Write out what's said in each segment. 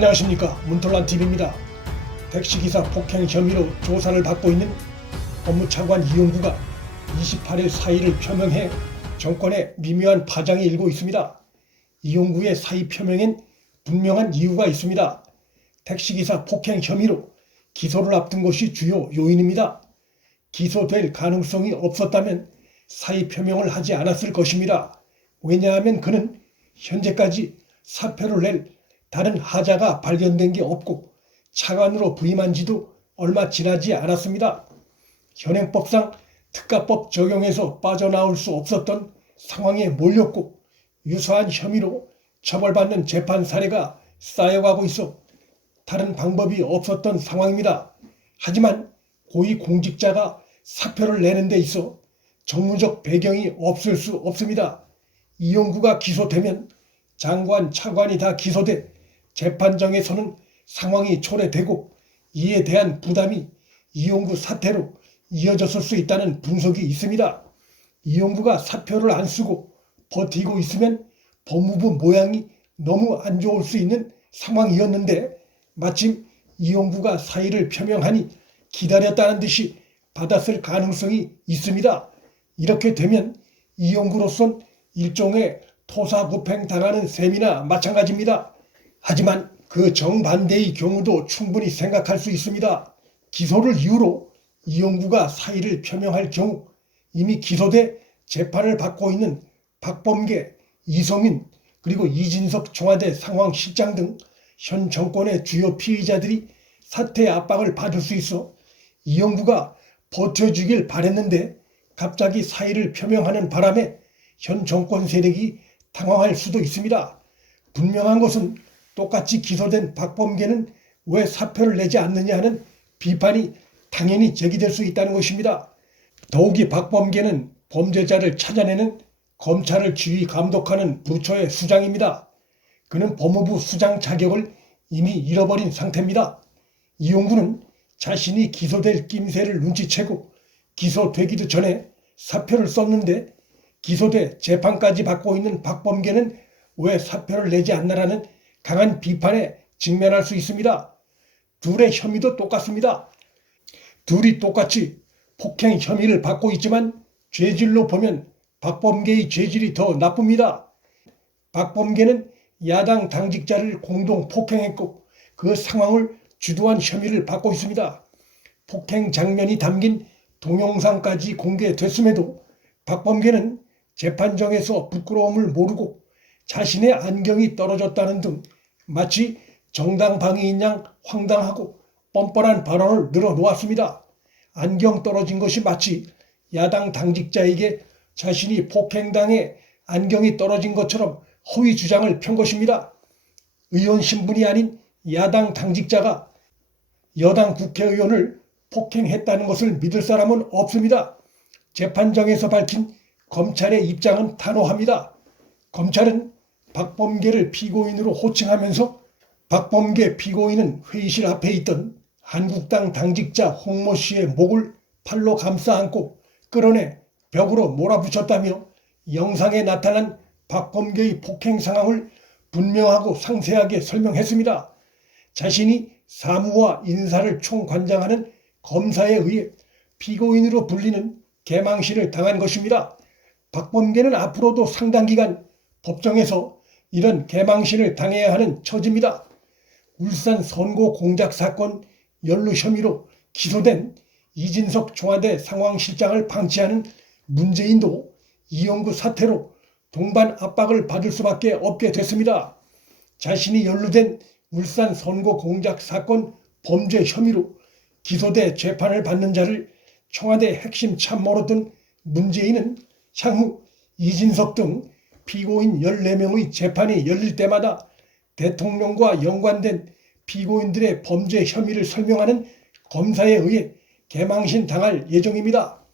안녕하십니까, 문톨란TV입니다. 택시기사 폭행 혐의로 조사를 받고 있는 법무차관 이용구가 28일 사의를 표명해 정권에 미묘한 파장이 일고 있습니다. 이용구의 사의 표명엔 분명한 이유가 있습니다. 택시기사 폭행 혐의로 기소를 앞둔 것이 주요 요인입니다. 기소될 가능성이 없었다면 사의 표명을 하지 않았을 것입니다. 왜냐하면 그는 현재까지 사표를 낼 다른 하자가 발견된 게 없고 차관으로 부임한 지도 얼마 지나지 않았습니다. 현행법상 특가법 적용에서 빠져나올 수 없었던 상황에 몰렸고 유사한 혐의로 처벌받는 재판 사례가 쌓여가고 있어 다른 방법이 없었던 상황입니다. 하지만 고위공직자가 사표를 내는 데 있어 정무적 배경이 없을 수 없습니다. 이용구가 기소되면 장관, 차관이 다 기소돼 재판정에서는 상황이 초래되고 이에 대한 부담이 이용구 사태로 이어졌을 수 있다는 분석이 있습니다. 이용구가 사표를 안 쓰고 버티고 있으면 법무부 모양이 너무 안 좋을 수 있는 상황이었는데 마침 이용구가 사의를 표명하니 기다렸다는 듯이 받았을 가능성이 있습니다. 이렇게 되면 이용구로선 일종의 토사구팽 당하는 셈이나 마찬가지입니다. 하지만 그 정반대의 경우도 충분히 생각할 수 있습니다. 기소를 이유로 이용구가 사의를 표명할 경우 이미 기소돼 재판을 받고 있는 박범계, 이성윤 그리고 이진석 청와대 상황실장 등 현 정권의 주요 피의자들이 사퇴 압박을 받을 수 있어 이용구가 버텨주길 바랬는데 갑자기 사의를 표명하는 바람에 현 정권 세력이 당황할 수도 있습니다. 분명한 것은 똑같이 기소된 박범계는 왜 사표를 내지 않느냐 하는 비판이 당연히 제기될 수 있다는 것입니다. 더욱이 박범계는 범죄자를 찾아내는 검찰을 지휘 감독하는 부처의 수장입니다. 그는 법무부 수장 자격을 이미 잃어버린 상태입니다. 이용구는 자신이 기소될 낌새를 눈치채고 기소되기도 전에 사표를 썼는데 기소돼 재판까지 받고 있는 박범계는 왜 사표를 내지 않나라는 강한 비판에 직면할 수 있습니다. 둘의 혐의도 똑같습니다. 둘이 똑같이 폭행 혐의를 받고 있지만 죄질로 보면 박범계의 죄질이 더 나쁩니다. 박범계는 야당 당직자를 공동 폭행했고 그 상황을 주도한 혐의를 받고 있습니다. 폭행 장면이 담긴 동영상까지 공개됐음에도 박범계는 재판정에서 부끄러움을 모르고 자신의 안경이 떨어졌다는 등 마치 정당방위인 양 황당하고 뻔뻔한 발언을 늘어놓았습니다. 안경 떨어진 것이 마치 야당 당직자에게 자신이 폭행당해 안경이 떨어진 것처럼 허위 주장을 편 것입니다. 의원 신분이 아닌 야당 당직자가 여당 국회의원을 폭행했다는 것을 믿을 사람은 없습니다. 재판정에서 밝힌 검찰의 입장은 단호합니다. 검찰은 박범계를 피고인으로 호칭하면서 박범계 피고인은 회의실 앞에 있던 한국당 당직자 홍모 씨의 목을 팔로 감싸 안고 끌어내 벽으로 몰아붙였다며 영상에 나타난 박범계의 폭행 상황을 분명하고 상세하게 설명했습니다. 자신이 사무와 인사를 총관장하는 검사에 의해 피고인으로 불리는 개망신을 당한 것입니다. 박범계는 앞으로도 상당 기간 법정에서 이런 개망신을 당해야 하는 처지입니다. 울산 선고 공작 사건 연루 혐의로 기소된 이진석 청와대 상황실장을 방치하는 문재인도 이용구 사태로 동반 압박을 받을 수밖에 없게 됐습니다. 자신이 연루된 울산 선고 공작 사건 범죄 혐의로 기소돼 재판을 받는 자를 청와대 핵심 참모로 둔 문재인은 향후 이진석 등 피고인 14명의 재판이 열릴 때마다 대통령과 연관된 피고인들의 범죄 혐의를 설명하는 검사에 의해 개망신 당할 예정입니다.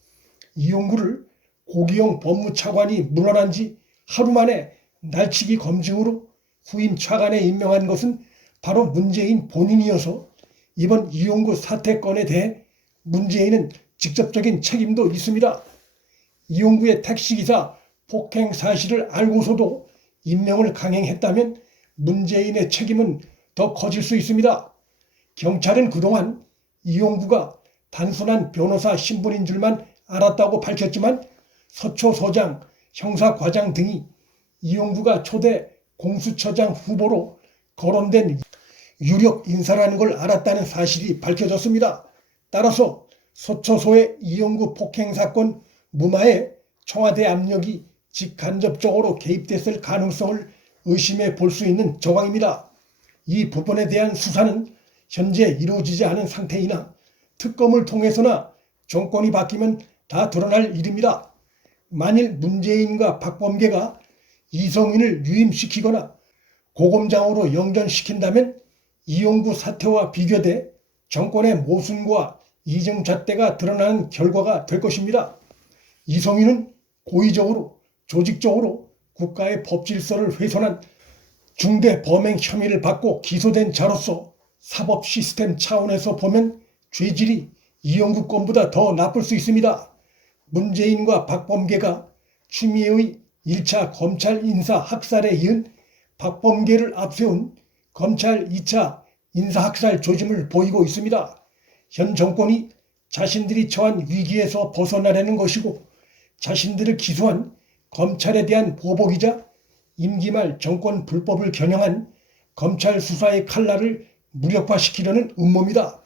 이용구를 고기영 법무차관이 물러난 지 하루 만에 날치기 검증으로 후임 차관에 임명한 것은 바로 문재인 본인이어서 이번 이용구 사태건에 대해 문재인은 직접적인 책임도 있습니다. 이용구의 택시기사 폭행 사실을 알고서도 임명을 강행했다면 문재인의 책임은 더 커질 수 있습니다. 경찰은 그동안 이용구가 단순한 변호사 신분인 줄만 알았다고 밝혔지만 서초서장, 형사과장 등이 이용구가 초대 공수처장 후보로 거론된 유력 인사라는 걸 알았다는 사실이 밝혀졌습니다. 따라서 서초소의 이용구 폭행 사건 무마에 청와대 압력이 직간접적으로 개입됐을 가능성을 의심해 볼 수 있는 정황입니다. 이 부분에 대한 수사는 현재 이루어지지 않은 상태이나 특검을 통해서나 정권이 바뀌면 다 드러날 일입니다. 만일 문재인과 박범계가 이성인을 유임시키거나 고검장으로 영전시킨다면 이용구 사태와 비교돼 정권의 모순과 이정잣대가 드러나는 결과가 될 것입니다. 이성인은 고의적으로 조직적으로 국가의 법질서를 훼손한 중대 범행 혐의를 받고 기소된 자로서 사법 시스템 차원에서 보면 죄질이 이용구 건보다 더 나쁠 수 있습니다. 문재인과 박범계가 추미애의 1차 검찰 인사 학살에 이은 박범계를 앞세운 검찰 2차 인사학살 조짐을 보이고 있습니다. 현 정권이 자신들이 처한 위기에서 벗어나려는 것이고 자신들을 기소한 검찰에 대한 보복이자 임기 말 정권 불법을 겨냥한 검찰 수사의 칼날을 무력화시키려는 음모입니다.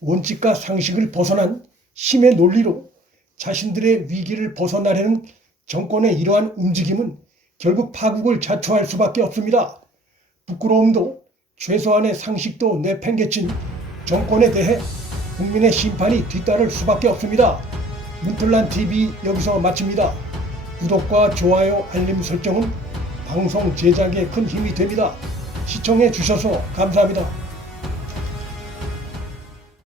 원칙과 상식을 벗어난 힘의 논리로 자신들의 위기를 벗어나려는 정권의 이러한 움직임은 결국 파국을 자초할 수밖에 없습니다. 부끄러움도 최소한의 상식도 내팽개친 정권에 대해 국민의 심판이 뒤따를 수밖에 없습니다. 문틀란TV 여기서 마칩니다. 구독과 좋아요, 알림 설정은 방송 제작에 큰 힘이 됩니다. 시청해 주셔서 감사합니다.